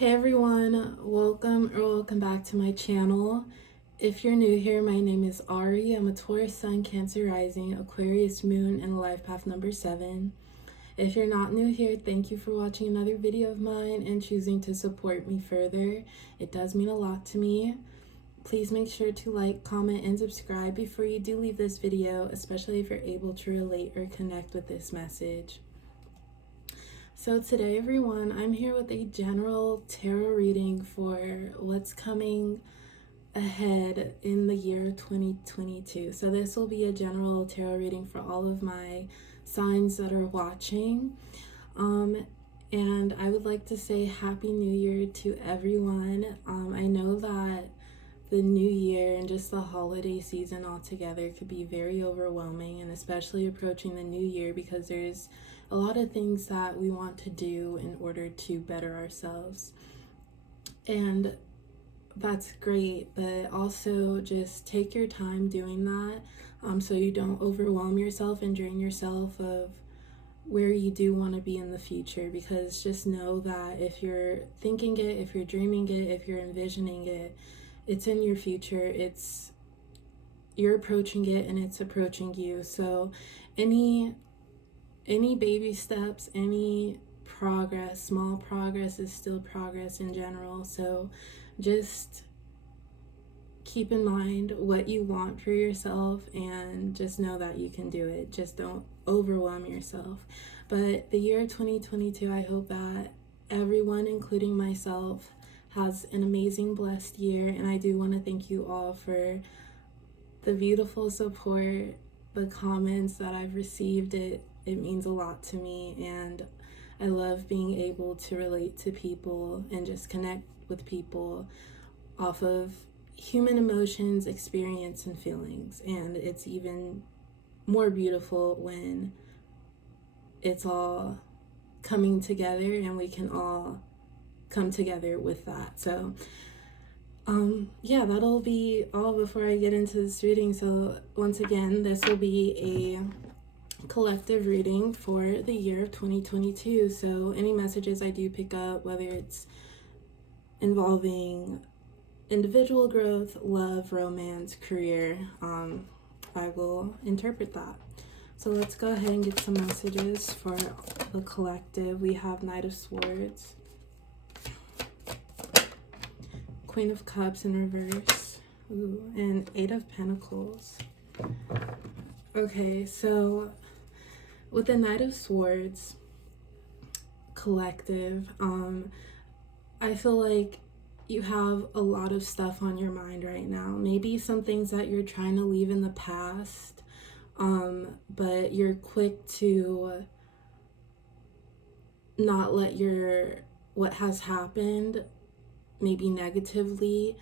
Hey everyone, welcome back to my channel. If you're new here, my name is Ari. I'm a Taurus Sun, Cancer Rising, Aquarius Moon, and life path number 7. If you're not new here, thank you for watching another video of mine and choosing to support me further. It does mean a lot to me. Please make sure to like, comment, and subscribe before you do leave this video, especially if you're able to relate or connect with this message. So today, everyone, I'm here with a general tarot reading for what's coming ahead in the year 2022. So this will be a general tarot reading for all of my signs that are watching. And I would like to say Happy New Year to everyone. I know that the new year and just the holiday season altogether could be very overwhelming, and especially approaching the new year because there's a lot of things that we want to do in order to better ourselves. And that's great, but also just take your time doing that so you don't overwhelm yourself and drain yourself of where you do want to be in the future, because just know that if you're thinking it, if you're dreaming it, if you're envisioning it, it's in your future. You're approaching it and it's approaching you. So any baby steps, any progress, small progress is still progress in general. So just keep in mind what you want for yourself and just know that you can do it. Just don't overwhelm yourself. But the year 2022, I hope that everyone, including myself, has an amazing, blessed year. And I do want to thank you all for the beautiful support, the comments that I've received. It means a lot to me, and I love being able to relate to people and just connect with people off of human emotions, experience, and feelings. And it's even more beautiful when it's all coming together and we can all come together with that. So yeah, that'll be all before I get into this reading. So once again, this will be a collective reading for the year of 2022. So any messages I do pick up, whether it's involving individual growth, love, romance, career, I will interpret that. So let's go ahead and get some messages for the collective. We have Knight of Swords, Queen of Cups in reverse, and Eight of Pentacles. Okay, so with the Knight of Swords collective, I feel like you have a lot of stuff on your mind right now. Maybe some things that you're trying to leave in the past, but you're quick to not let what has happened, maybe negatively,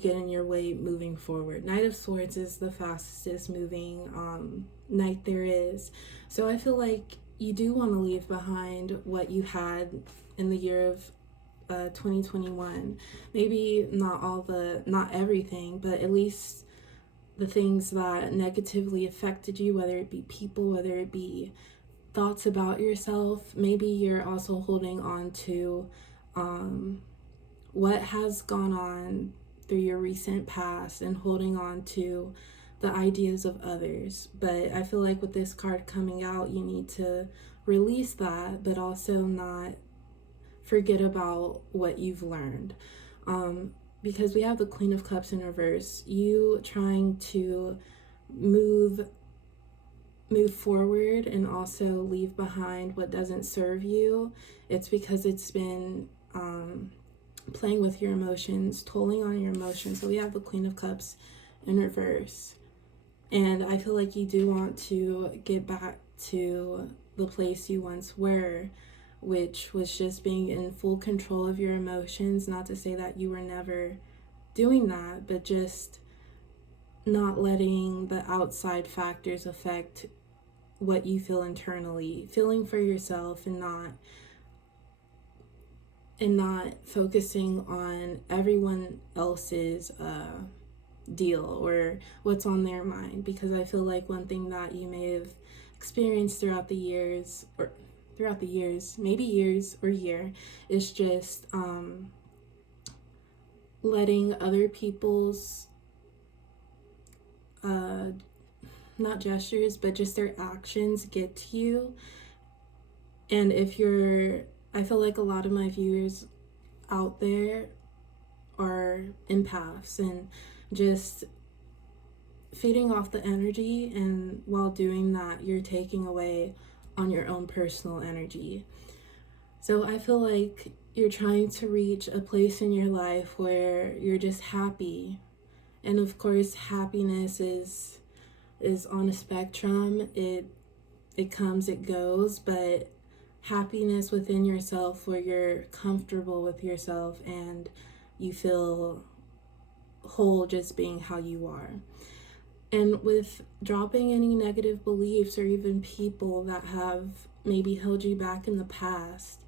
get in your way moving forward. Knight of Swords is the fastest moving knight there is. So I feel like you do want to leave behind what you had in the year of 2021. Maybe not everything, but at least the things that negatively affected you, whether it be people, whether it be thoughts about yourself. Maybe you're also holding on to what has gone on through your recent past and holding on to the ideas of others. But I feel like with this card coming out, you need to release that, but also not forget about what you've learned. Because we have the Queen of Cups in reverse. You trying to move forward and also leave behind what doesn't serve you. It's because it's been playing with your emotions, tolling on your emotions. So we have the Queen of Cups in reverse. And I feel like you do want to get back to the place you once were, which was just being in full control of your emotions. Not to say that you were never doing that, but just not letting the outside factors affect what you feel internally, feeling for yourself, and not focusing on everyone else's deal or what's on their mind. Because I feel like one thing that you may have experienced throughout the years, or throughout the years, maybe years or year, is just letting other people's not gestures, but just their actions get to you. And I feel like a lot of my viewers out there are empaths, and just feeding off the energy, and while doing that, you're taking away on your own personal energy. So I feel like you're trying to reach a place in your life where you're just happy. And of course, happiness is on a spectrum. It comes, it goes, but happiness within yourself where you're comfortable with yourself and you feel whole just being how you are. And with dropping any negative beliefs or even people that have maybe held you back in the past,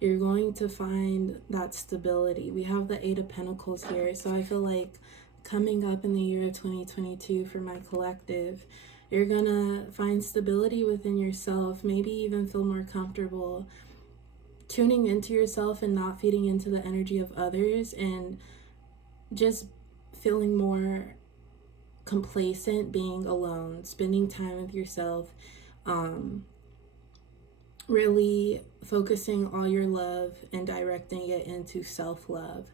you're going to find that stability. We have the Eight of Pentacles here, so I feel like coming up in the year of 2022 for my collective, you're gonna find stability within yourself, maybe even feel more comfortable tuning into yourself and not feeding into the energy of others, and just feeling more complacent being alone, spending time with yourself, really focusing all your love and directing it into self-love.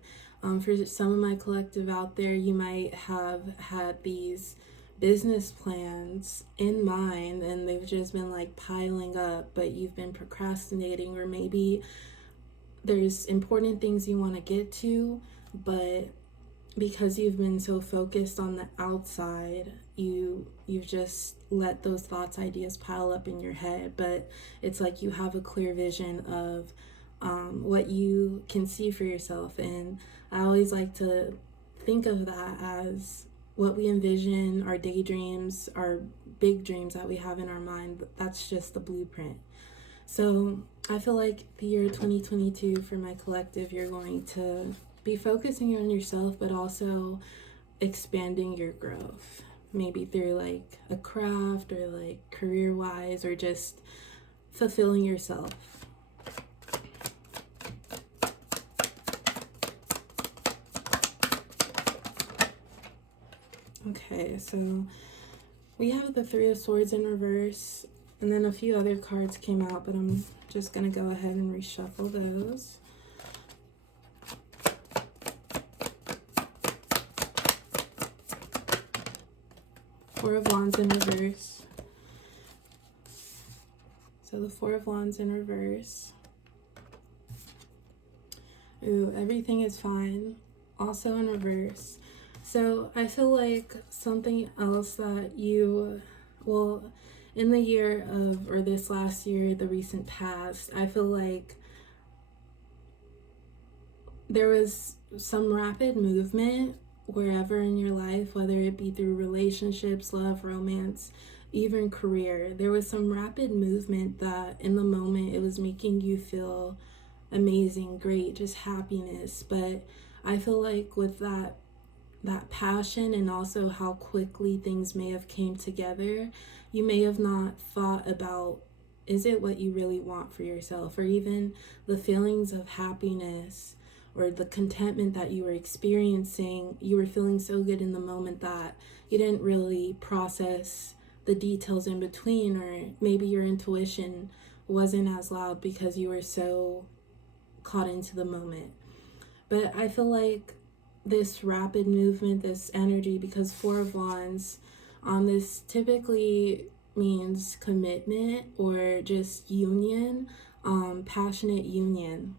For some of my collective out there, you might have had these business plans in mind and they've just been like piling up, but you've been procrastinating, or maybe there's important things you want to get to, but because you've been so focused on the outside, you've just let those thoughts, ideas pile up in your head. But it's like you have a clear vision of what you can see for yourself. And I always like to think of that as what we envision, our daydreams, our big dreams that we have in our mind. That's just the blueprint. So I feel like the year 2022 for my collective, you're going to be focusing on yourself, but also expanding your growth, maybe through like a craft or like career-wise, or just fulfilling yourself. Okay, so we have the Three of Swords in reverse, and then a few other cards came out, but I'm just going to go ahead and reshuffle those. Four of Wands in reverse. So the Four of Wands in reverse. Ooh, everything is fine. Also in reverse. So I feel like something else that in the year of, or this last year, the recent past, I feel like there was some rapid movement wherever in your life, whether it be through relationships, love, romance, even career. There was some rapid movement that in the moment it was making you feel amazing, great, just happiness. But I feel like with that passion, and also how quickly things may have came together, you may have not thought about, is it what you really want for yourself? Or even the feelings of happiness or the contentment that you were experiencing, you were feeling so good in the moment that you didn't really process the details in between, or maybe your intuition wasn't as loud because you were so caught into the moment. But I feel like this rapid movement, this energy, because Four of Wands, this typically means commitment or just union, passionate union.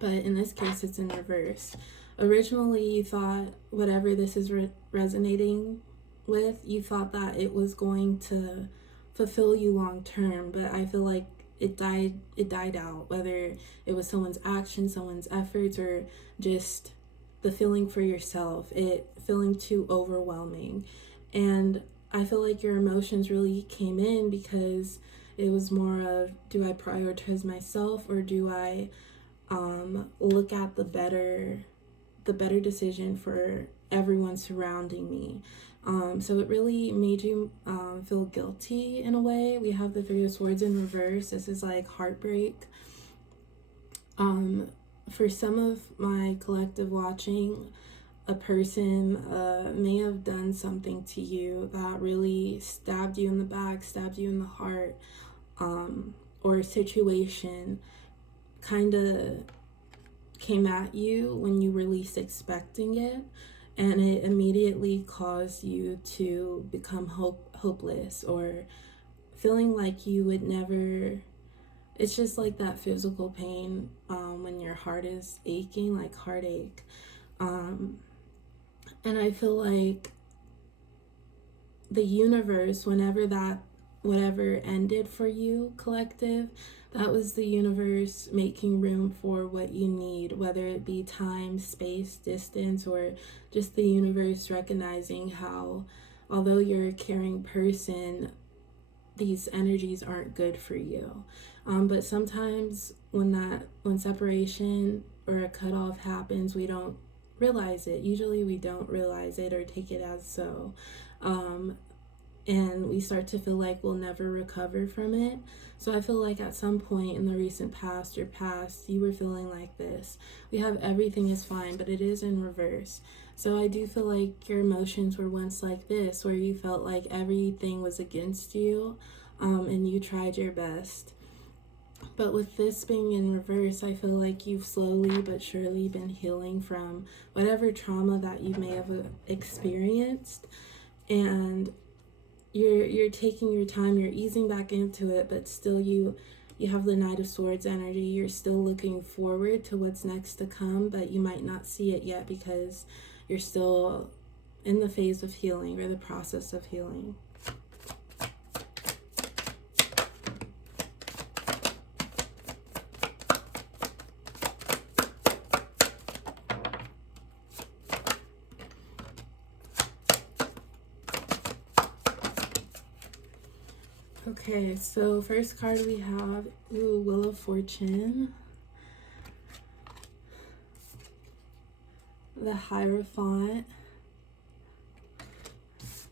But in this case, it's in reverse. Originally, you thought whatever this is resonating with, you thought that it was going to fulfill you long term, but I feel like it died out, whether it was someone's action, someone's efforts, or just the feeling for yourself, it feeling too overwhelming. And I feel like your emotions really came in because it was more of, do I prioritize myself, or do I look at the better decision for everyone surrounding me. So it really made you feel guilty in a way. We have the Three of Swords in reverse. This is like heartbreak. For some of my collective watching, a person may have done something to you that really stabbed you in the back, stabbed you in the heart, or a situation kind of came at you when you were least expecting it, and it immediately caused you to become hopeless, or feeling like you would never. It's just like that physical pain when your heart is aching, like heartache. And I feel like the universe, whatever ended for you, collective, that was the universe making room for what you need, whether it be time, space, distance, or just the universe recognizing how, although you're a caring person, these energies aren't good for you. But sometimes when separation or a cutoff happens, we don't realize it. Usually we don't realize it or take it as so. And we start to feel like we'll never recover from it. So I feel like at some point in the recent past, your past, you were feeling like this. We have everything is fine, but it is in reverse. So I do feel like your emotions were once like this, where you felt like everything was against you, and you tried your best. But with this being in reverse, I feel like you've slowly but surely been healing from whatever trauma that you may have experienced, and you're taking your time, you're easing back into it, but still you have the Knight of Swords energy. You're still looking forward to what's next to come, but you might not see it yet because you're still in the phase of healing, or the process of healing. Okay, so first card we have, Wheel of Fortune, the Hierophant,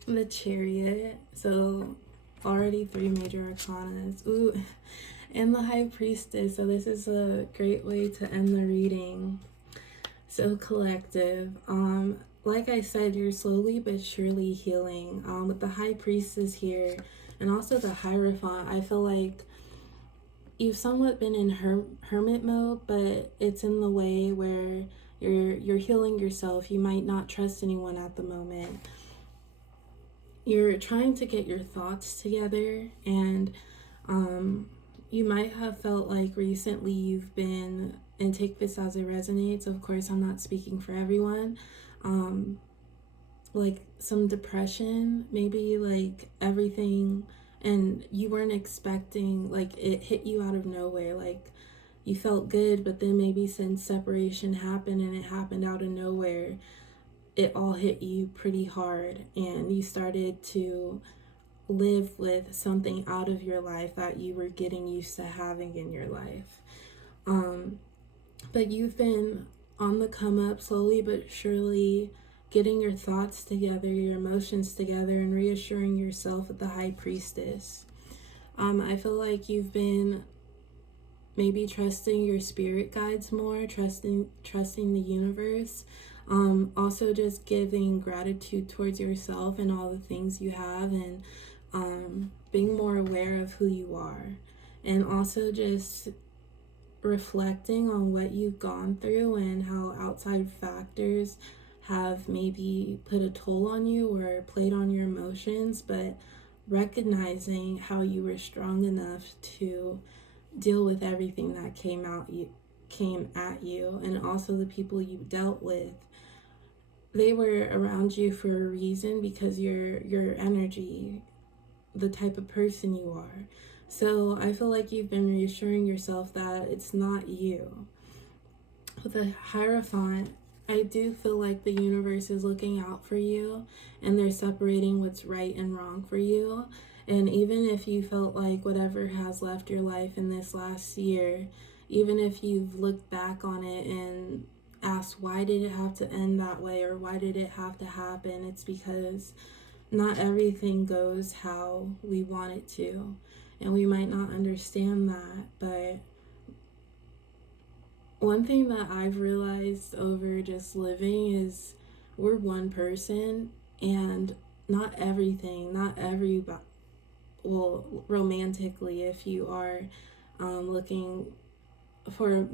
the Chariot, so already 3 major arcanas, and the High Priestess. So this is a great way to end the reading. So collective, like I said, you're slowly but surely healing. With the High Priestess here, and also the Hierophant, I feel like you've somewhat been in hermit mode, but it's in the way where you're healing yourself. You might not trust anyone at the moment. You're trying to get your thoughts together, and you might have felt like recently you've been, and take this as it resonates, of course I'm not speaking for everyone, like some depression, maybe like everything, and you weren't expecting, like it hit you out of nowhere, like you felt good, but then maybe since separation happened and it happened out of nowhere, it all hit you pretty hard, and you started to live with something out of your life that you were getting used to having in your life. But you've been on the come up, slowly but surely getting your thoughts together, your emotions together, and reassuring yourself with the High Priestess. I feel like you've been maybe trusting your spirit guides more, trusting the universe. Also just giving gratitude towards yourself and all the things you have, and being more aware of who you are, and also just reflecting on what you've gone through and how outside factors have maybe put a toll on you or played on your emotions, but recognizing how you were strong enough to deal with everything that came at you, and also the people you dealt with. They were around you for a reason, because your energy, the type of person you are. So I feel like you've been reassuring yourself that it's not you. With the Hierophant, I do feel like the universe is looking out for you, and they're separating what's right and wrong for you. And even if you felt like whatever has left your life in this last year, even if you've looked back on it and ask, why did it have to end that way, or why did it have to happen? It's because not everything goes how we want it to, and we might not understand that. But one thing that I've realized over just living is we're one person, and not everything, not everybody, well, romantically, if you are looking for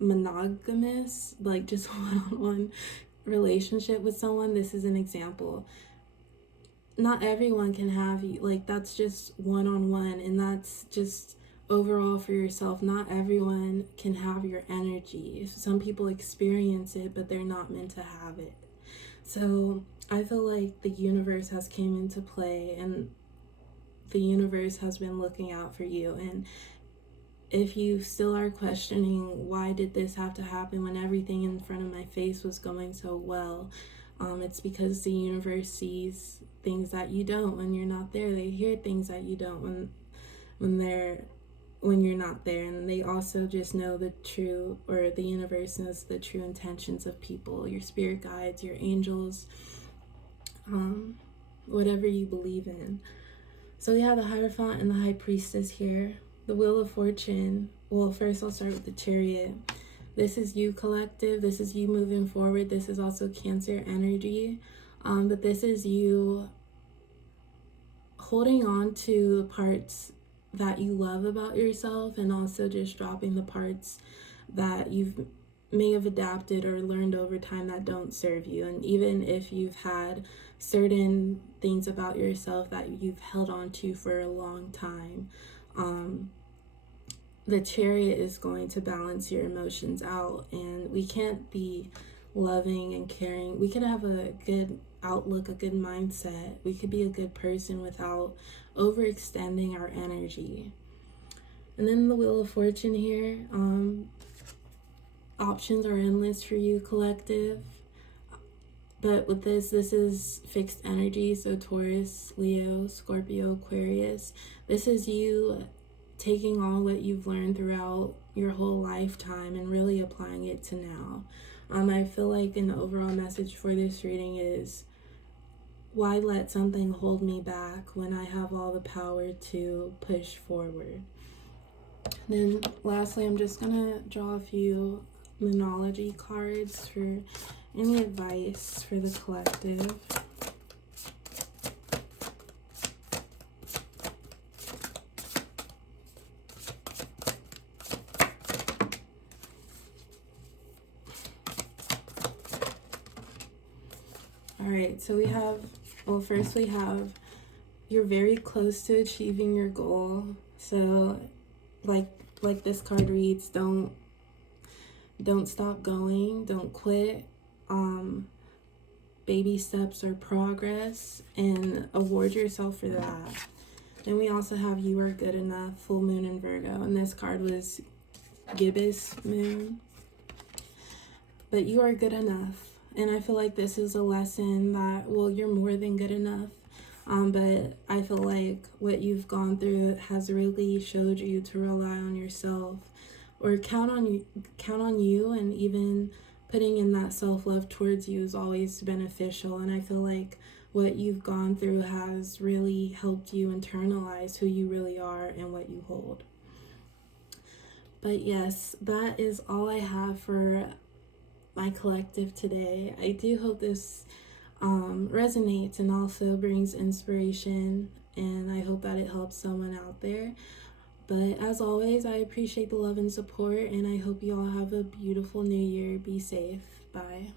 monogamous, like just one-on-one relationship with someone, this is an example. Not everyone can have you, like that's just one-on-one, and that's just overall for yourself. Not everyone can have your energy. Some people experience it, but they're not meant to have it. So I feel like the universe has came into play, and the universe has been looking out for you. And if you still are questioning, why did this have to happen when everything in front of my face was going so well, it's because the universe sees things that you don't when you're not there. They hear things that you don't when you're not there. And they also just know the true, or the universe knows the true intentions of people, your spirit guides, your angels, whatever you believe in. So we have the Hierophant and the High Priestess here. The Wheel of Fortune. Well, first I'll start with the Chariot. This is you, collective. This is you moving forward. This is also Cancer energy. But this is you holding on to the parts that you love about yourself, and also just dropping the parts that you may have adapted or learned over time that don't serve you. And even if you've had certain things about yourself that you've held on to for a long time, the Chariot is going to balance your emotions out. And we can't be loving and caring. We could have a good outlook, a good mindset. We could be a good person without overextending our energy. And then the Wheel of Fortune here. Options are endless for you, collective. But with this is fixed energy. So Taurus, Leo, Scorpio, Aquarius. This is you taking all what you've learned throughout your whole lifetime and really applying it to now. I feel like an overall message for this reading is, why let something hold me back when I have all the power to push forward? Then lastly, I'm just gonna draw a few Moonology cards for any advice for the collective. Alright, so we have, well, first we have, you're very close to achieving your goal. So like this card reads, don't stop going, don't quit. Baby steps are progress, and award yourself for that. Then we also have you are good enough, full moon in Virgo, and this card was gibbous moon. But you are good enough. And I feel like this is a lesson that, well, you're more than good enough. But I feel like what you've gone through has really showed you to rely on yourself, or count on you, and even putting in that self-love towards you is always beneficial. And I feel like what you've gone through has really helped you internalize who you really are and what you hold. But yes, that is all I have for my collective today. I do hope this resonates and also brings inspiration, and I hope that it helps someone out there. But as always, I appreciate the love and support, and I hope you all have a beautiful new year. Be safe. Bye.